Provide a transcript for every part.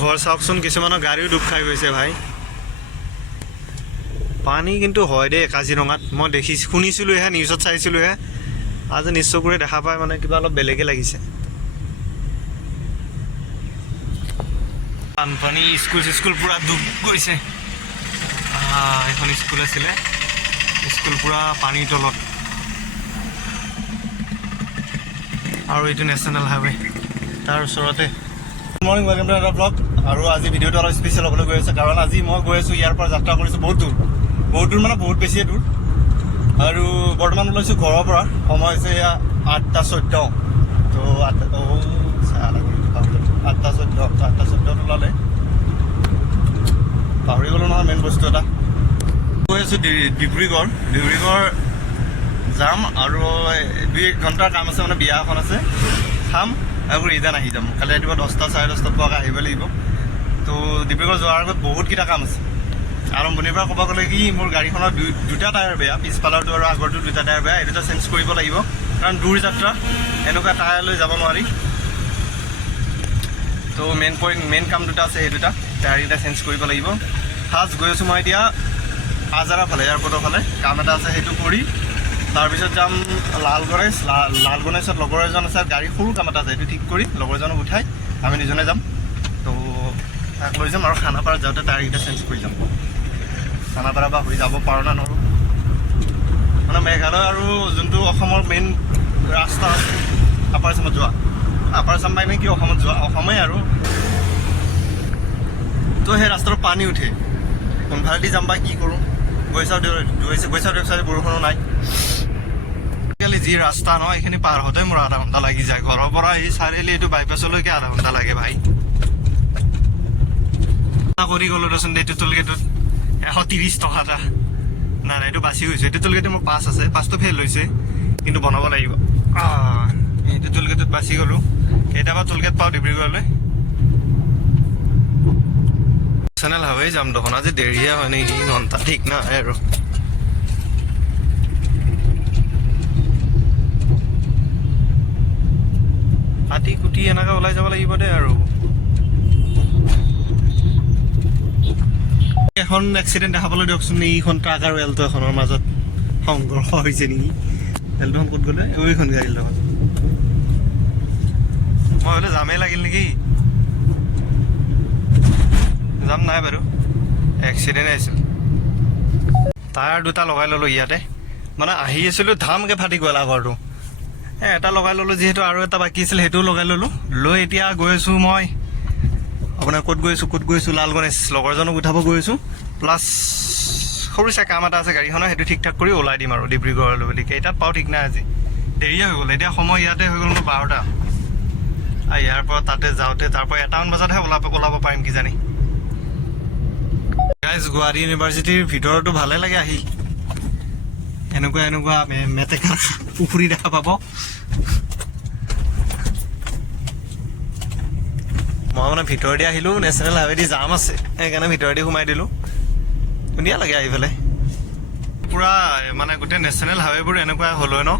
ঘৰ চাওকচোন, কিছুমানৰ গাড়ীও ডুব খাই গৈছে ভাই। পানী কিন্তু হয় দেই কাজিৰঙাত, মই শুনিছিলোঁহে, নিউজত চাইছিলোঁহে। আজি নিজ চকুৰে দেখা পাই মানে কিবা অলপ বেলেগে লাগিছে। বানপানী, স্কুল পূৰা ডুব গৈছে। এখন স্কুল আছিলে, স্কুল পূৰা পানীৰ তলত। আৰু এইটো নেশ্যনেল হাইৱে, তাৰ ওচৰতে। গুড মৰ্ণিং, ৱেলকাম টু এটা ব্লগ। আৰু আজি ভিডিঅ'টো অলপ স্পেচিয়েল হ'বলৈ গৈ আছে, কাৰণ আজি মই গৈ আছোঁ ইয়াৰ পৰা যাত্ৰা কৰিছোঁ বহুত দূৰ মানে বহুত বেছিয়ে দূৰ। আৰু বৰ্তমান ওলাইছোঁ ঘৰৰ পৰা, সময় হৈছে 8:14। তো 8:14 ওলালে। পাহৰি গ'লোঁ নহয় মেইন বস্তু এটা। গৈ আছোঁ ডিব্ৰুগড় যাম, আৰু 2-1 ঘণ্টাৰ কাম আছে, মানে বিয়া এখন আছে, খাম আৰু ৰিটাৰ্ণ আহি যাম। কালি ৰাতিপুৱা 10টা 10:30 পোৱাকৈ আহিব লাগিব। তো ডিব্ৰুগড় যোৱাৰ আগত বহুতকেইটা কাম আছে। আৰম্ভণিৰ পৰা ক'ব গ'লে কি, মোৰ গাড়ীখনৰ দুটা টায়াৰ বেয়া, পিছফালৰটো আৰু আগৰটো দুটা টায়াৰ বেয়া। এই দুটা চেঞ্জ কৰিব লাগিব, কাৰণ দূৰ যাত্ৰা, এনেকুৱা টায়াৰ লৈ যাব নোৱাৰি। তো মেইন কাম দুটা আছে, সেই দুটা টায়াৰকেইটা চেঞ্জ কৰিব লাগিব। ফাৰ্ষ্ট গৈ আছোঁ মই এতিয়া আজাৰা ফালে, এয়াৰপৰ্টৰ ফালে কাম এটা আছে, সেইটো কৰি তাৰপিছত যাম লালগণেশত লগৰ এজন আছে, গাড়ী সৰু কাম এটা আছে, সেইটো ঠিক কৰি লগৰ এজনক উঠাই আমি দুজনে যাম। তো তাক লৈ যাম, আৰু খানাপাৰাত যাওঁতে টায়াৰকেইটা চেঞ্জ কৰি যাম। খানাপাৰা বা হৈ যাব পাৰোঁ না নোৱাৰোঁ, মানে মেঘালয় আৰু যোনটো অসমৰ মেইন ৰাস্তা আছে আপাৰ আছামত যোৱা, আপাৰ আছাম মানে কি অসমত যোৱা, অসমেই আৰু। তো সেই ৰাস্তাটো পানী উঠে, কোনফালেদি যাম বা কি কৰোঁ, গৈ চাওঁ বৰষুণো নাই। আজিকালি যি ৰাস্তা নহয়, এইখিনি পাৰ হওঁতে মোৰ আধা ঘণ্টা লাগি যায়। ঘৰৰ পৰা এই চাৰিআলি এইটো বাইপাছলৈকে আধা ঘণ্টা লাগে ভাই। কৰি গ'লোঁ দেচোন, এইটো টোলগেটত 130 টকা এটা। নাই এইটো বাচি গৈছে। এইটো টোলগেটত মোৰ পাছ আছে, পাছটো ফেইল হৈছে, কিন্তু বনাব লাগিব। এইটো টোলগেটত বাচি গ'লোঁ। কেইটাবা টোলগেট পাওঁ ডিব্ৰুগড়লৈ? নেশ্যনেল হাইৱে যাম দেখোন, আজি দেৰিয়ে হয় নেকি, ঘণ্টা ঠিক নাই আৰু। কাটি কুটি এনেকৈ ওলাই যাব লাগিব দেই। আৰু এখন এক্সিডেণ্ট দেখা পালোঁ দিয়কচোন, এইখন ট্ৰাক আৰু এল্টো এখনৰ মাজত সংঘৰ্ষ হৈছে নেকি। এল্টোখন ক'ত গ'লে? এইখন গাড়ীৰ লগত মই হ'লে জামেই লাগিল নেকি। যাম নাই বাৰু, এক্সিডেণ্ট আহিছিল। টায়াৰ দুটা লগাই ল'লোঁ ইয়াতে, মানে আহি আছিলোঁ ধামকৈ ফাটি গ'ল আগৰটো। এটা লগাই ল'লোঁ, যিহেতু আৰু এটা বাকী আছিল সেইটোও লগাই ল'লোঁ। লৈ এতিয়া গৈ আছোঁ মই আপোনাৰ ক'ত গৈ আছোঁ লালগণেশ, লগৰজনক উঠাব গৈ আছোঁ। প্লাছ সৰু চাই কাম এটা আছে গাড়ীখনৰ, সেইটো ঠিক ঠাক কৰি ওলাই দিম আৰু ডিব্ৰুগড়লৈ বুলি। কেইটাত পাওঁ ঠিক নাই, আজি দেৰিয়ে হৈ গ'ল। এতিয়া সময় ইয়াতে হৈ গ'ল মোৰ 12টা। ইয়াৰ পৰা তাতে যাওঁতে তাৰ পৰা 1টামান বজাতহে ওলাব পাৰিম কিজানি। গাইজ, গুৱাহাটী ইউনিভাৰ্চিটিৰ ভিতৰতো ভালে লাগে আহি, এনেকুৱা মেটেকাৰ পুখুৰী দেখা পাব। মই মানে ভিতৰেদি আহিলোঁ, নেশ্যনেল হাইৱেদি জাম আছে, সেইকাৰণে ভিতৰেদি সোমাই দিলোঁ। ধুনীয়া লাগে আহি পেলাই। পূৰা মানে গোটেই নেশ্যনেল হাইৱেবোৰ এনেকুৱাই হ'ল হয় ন?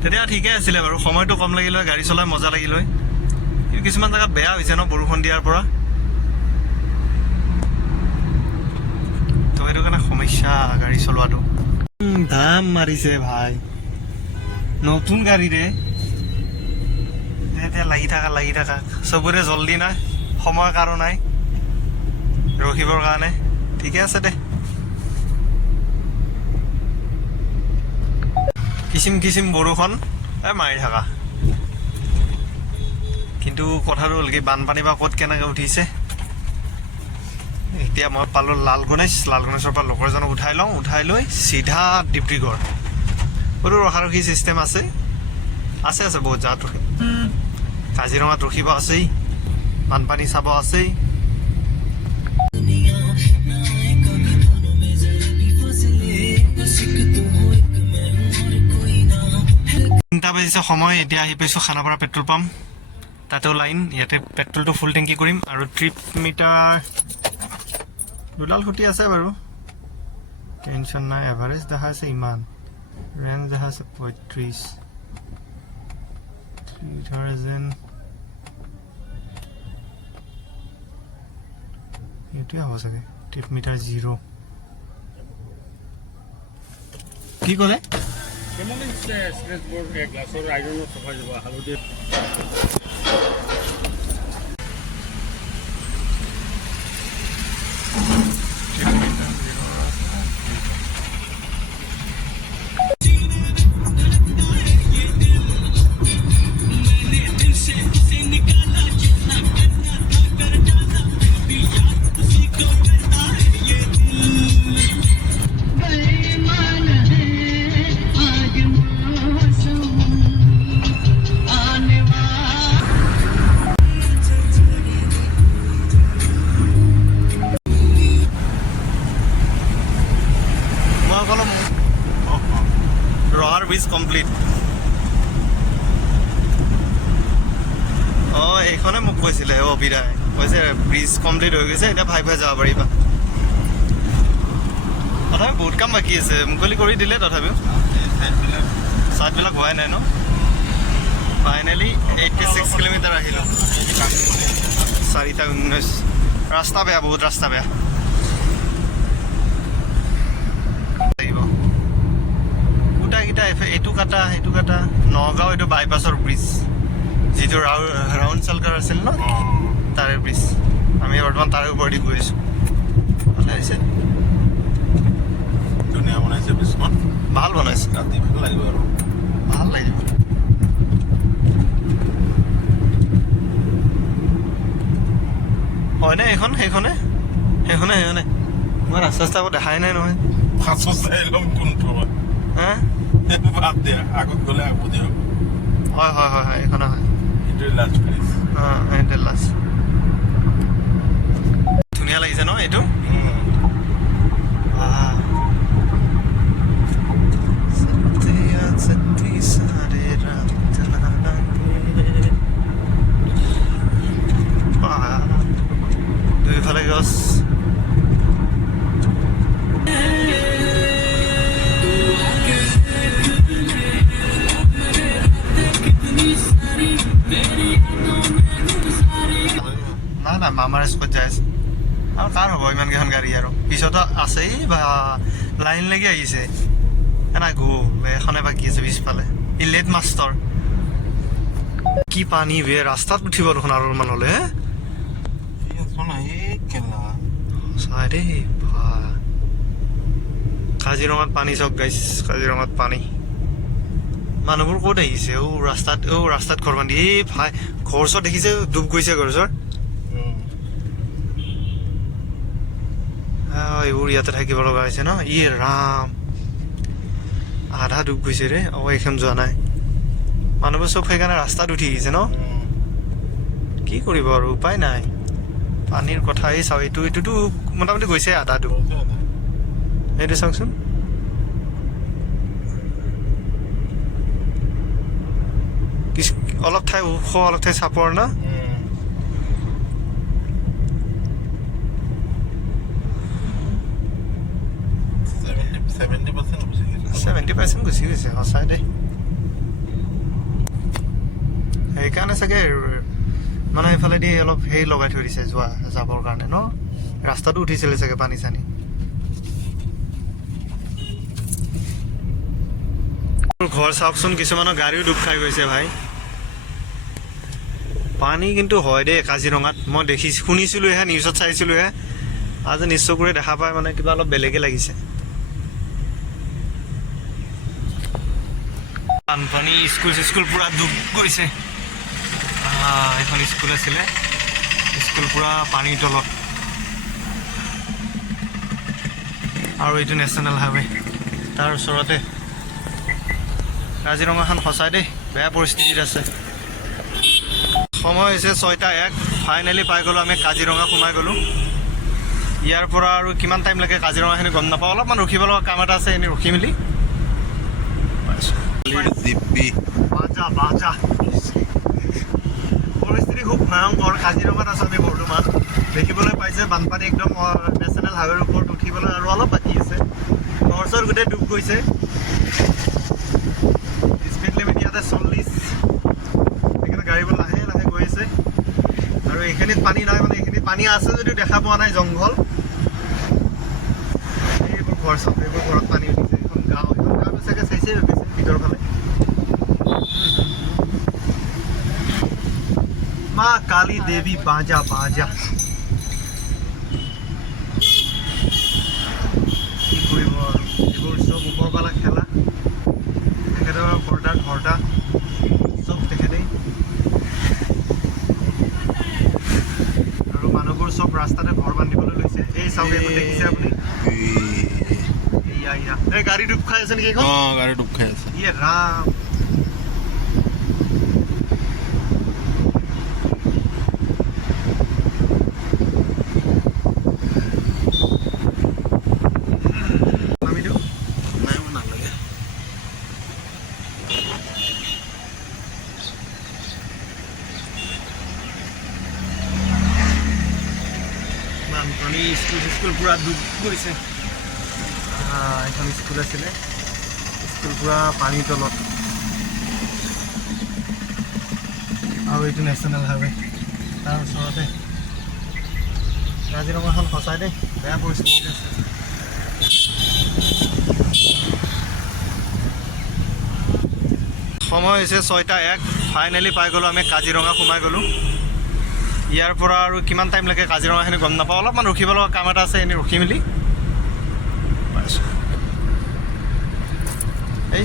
তেতিয়া ঠিকে আছিলে বাৰু, সময়টো কম লাগিল হয়, গাড়ী চলাই মজা লাগিল হয়। কিন্তু কিছুমান জেগাত বেয়া হৈছে ন বৰষুণ দিয়াৰ পৰা, তো সেইটো কাৰণে সমস্যা গাড়ী চলোৱাটো। ধাম মাৰিছে ভাই, নতুন গাড়ীৰে এতিয়া লাগি থাকা চবৰে জল্দি নাই, সময় কাৰো নাই ৰখিবৰ কাৰণে। ঠিকে আছে দে, কিচিম বৰষুণ মাৰি থাকা। কিন্তু কথাটো হ'ল কি, বানপানী বা ক'ত কেনেকৈ উঠিছে। এতিয়া মই পালোঁ লালগণেশৰ পৰা লগৰজনক উঠাই লৈ চিধা ডিব্ৰুগড়। বহুতো ৰখাৰখি চিষ্টেম আছে বহুত জাগাত ৰখি। কাজিৰঙাত ৰখিব আছেই, বানপানী চাব আছেই। 3টা বাজিছে সময়। এতিয়া আহি পাইছোঁ খানাপাৰা পেট্ৰল পাম্প, তাতেও লাইন। ইয়াতে পেট্ৰলটো ফুল টেংকি কৰিম, আৰু ট্ৰিপ মিটাৰ দুডাল খুটি আছে বাৰু, টেনশ্যন নাই। এভাৰেজ দেখাইছে ইমান, ৰেঞ্জ দেখাইছে 35, 3000 এইটোৱে হ'ব চাগে টিপ মিটাৰ 0 কি ক'লে গ্লাছৰ আইৰনৰ চফাই যাব হালধীয়া ৰহাৰ ব্ৰিজ কমপ্লিট এইখনে মোক কৈছিলে বিদায় কৈছে ব্ৰিজ কমপ্লিট হৈ গৈছে এতিয়া ভাই ভাই যাব পাৰিবা তথাপি বহুত কাম বাকী আছে মুকলি কৰি দিলে তথাপিও চাইডবিলাক হোৱাই নাই ন ফাইনেলি 86 কিলোমিটাৰ আহিলোঁ 4:19 ৰাস্তা বেয়া বহুত ৰাস্তা বেয়া এইটো কাটা সেইটো কাটা নগাঁও এইটো বাইপাছৰ ব্ৰিজ যিটো ৰাউণ্ড চালকাৰ আছিল ন তাৰে ব্ৰিজ আমি বৰ্তমান তাৰে ওপৰেদি গৈ আছোঁ ভালে হৈছে ধুনীয়া বনাইছে ব্ৰিজখন ভাল বনাইছে ৰাতি ভাল লাগিব আৰু ভাল লাগিব হয়নে এইখন সেইখনে মই ৰাস্তা চাস্তা দেখাই নাই নহয় হা বাদ দিয়া আগত গ'লে আকৌ দিয়ক হয় এইখনে হয় এইটোৱে লাষ্ট ব্ৰিজ এইটোৱে লাষ্ট ধুনীয়া লাগিছে ন এইটো দুইফালে গছ না মামাৰ স্কুলত যাই আছে আৰু কাৰ হ'ব ইমানকেইখন গাড়ী আৰু পিছতো আছেই বা লাইন লাগি আহিছে এখনে বাকী আছে পিছফালে ইলেট মাষ্টৰ কি পানী বে ৰাস্তাত উঠিব দেখোন আৰু অলপমান হ'লে চাই দেই কাজিৰঙাত পানী চাওক গাইছ কাজিৰঙাত পানী মানুহবোৰ ক'ত আহিছে ৰাস্তাত ঘৰ বান্ধি ভাই ঘৰ চৰ দেখিছে ডুব গৈছে ঘৰ চৰ এইবোৰ ইয়াতে থাকিব লগা হৈছে ন ৰাম আধা ডুব গৈছে ৰে এইখন যোৱা নাই মানুহবোৰ চব সেইকাৰণে ৰাস্তাত উঠি আহিছে ন কি কৰিব আৰু উপায় নাই পানীৰ কথাই চাওঁ এইটোতো মোটামুটি গৈছে আধা ডুব এইটো চাওকচোন অলপ ঠাই ওখ অলপ ঠাই চাপৰ না 70% গুচি গৈছে সঁচাই দেই সেইকাৰণে চাগে মানে এইফালেদি অলপ সেই লগাই থৈ দিছে যাবৰ কাৰণে ন ৰাস্তাটো উঠিছিলে চাগে পানী চানী ঘৰ চাওকচোন কিছুমানৰ গাড়ীও ডুব খাই গৈছে ভাই পানী কিন্তু হয় দেই কাজিৰঙাত মই শুনিছিলোহে নিউজত চাইছিলোহে আজি নিজ চকুৰে দেখা পাই মানে কিবা অলপ বেলেগে লাগিছে বানপানী স্কুল পুৰা ডুব গৈছে এখন স্কুল আছিলে স্কুল পুৰা পানীৰ তলত আৰু এইটো নেশ্যনেল হাইৱে তাৰ ওচৰতে কাজিৰঙাখন সঁচাই দেই বেয়া পৰিস্থিতিত আছে সময় হৈছে 6:01 ফাইনেলি পাই গ'লোঁ আমি কাজিৰঙা সোমাই গ'লোঁ ইয়াৰ পৰা আৰু কিমান টাইম লাগে কাজিৰঙাখিনি গম নাপাওঁ অলপমান ৰখিব লগা কাম এটা আছে এনেই ৰখি মেলি পৰিস্থিতি খুব ভয়ংকৰ কাজিৰঙাত আছোঁ আমি বৰ্তমান দেখিবলৈ পাইছে বানপানী একদম নেশ্যনেল হাইৱেৰ ওপৰত উঠিবলৈ আৰু অলপ বাকী আছে ঘৰ চৰ গোটেই ডুব গৈছে স্পীড লিমিট ইয়াতে 40 সেইকাৰণে গাড়ীবোৰ লাহে লাহে গৈ আছে আৰু এইখিনিত পানী নাই, মানে এইখিনিত পানী আছে যদিও দেখা পোৱা নাই, জংঘল। এইবোৰ ঘৰ চব, এইবোৰ ঘৰত পানী উঠিছে। এইখন গাঁৱটো চাগে চাইছে উঠিছে ভিতৰৰ ফালে। মা কালী দেৱী বাজা বাজা। কি কৰিব আৰু, এইবোৰ চব ওপৰবালা খেলা। তেখেতৰ ঘৰটা চব তেখেতেই। আৰু মানুহবোৰ চব ৰাস্তাতে ঘৰ বান্ধিবলৈ লৈছে। এই চাওক, এইবোৰ দেখিছে আপুনি? এয়া এই গাড়ী ডুব খাই আছে নেকি এইখন? গাড়ী ডুব খাই আছে। ইয়ে ৰাম। নামি দিওঁ। নাই মোৰ নালাগে। বানপানী স্কুল পুৰা ডুব গৈছে। এখন স্কুল আছিলে, স্কুল পুৰা পানীৰ তলত। আৰু এইটো নেশ্যনেল হাইৱে, তাৰ ওচৰতে। কাজিৰঙাখন সঁচাই দেই বেয়া পৰিস্থিতি আছে। সময় হৈছে 6:01। ফাইনেলি পাই গ'লোঁ আমি কাজিৰঙা, সোমাই গ'লোঁ। ইয়াৰ পৰা আৰু কিমান টাইম লাগে কাজিৰঙাখিনি গম নাপাওঁ। অলপমান ৰখিব লগা কাম এটা আছে, এনেই ৰখি মেলি এই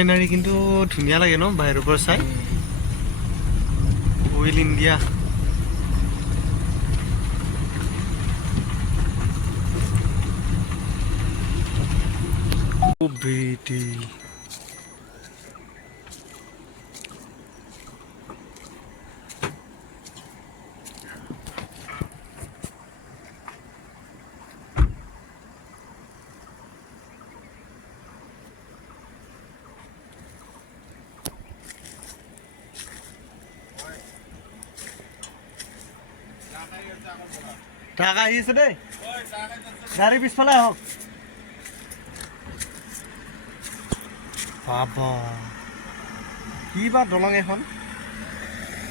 চিনাৰী কিন্তু ধুনীয়া লাগে ন বাহিৰৰ পৰা চাই। Oil India. বেটি ট্ৰাক আহি আছে দেই, গাড়ী পিছফালে আহক। বাবা কি বা দলং এখন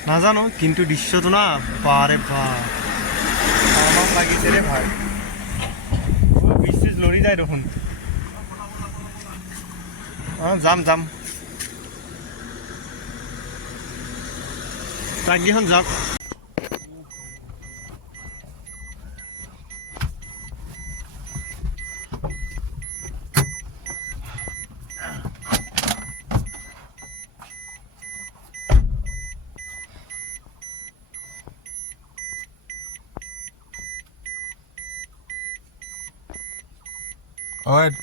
নাজানো, কিন্তু দৃশ্যটো না বাৰে বা অলপ লাগিছে ৰে ভাই। বৃষ্টি লৰি যায় দেখোন। যাম ট্ৰাককেইখন যাওক। Alright.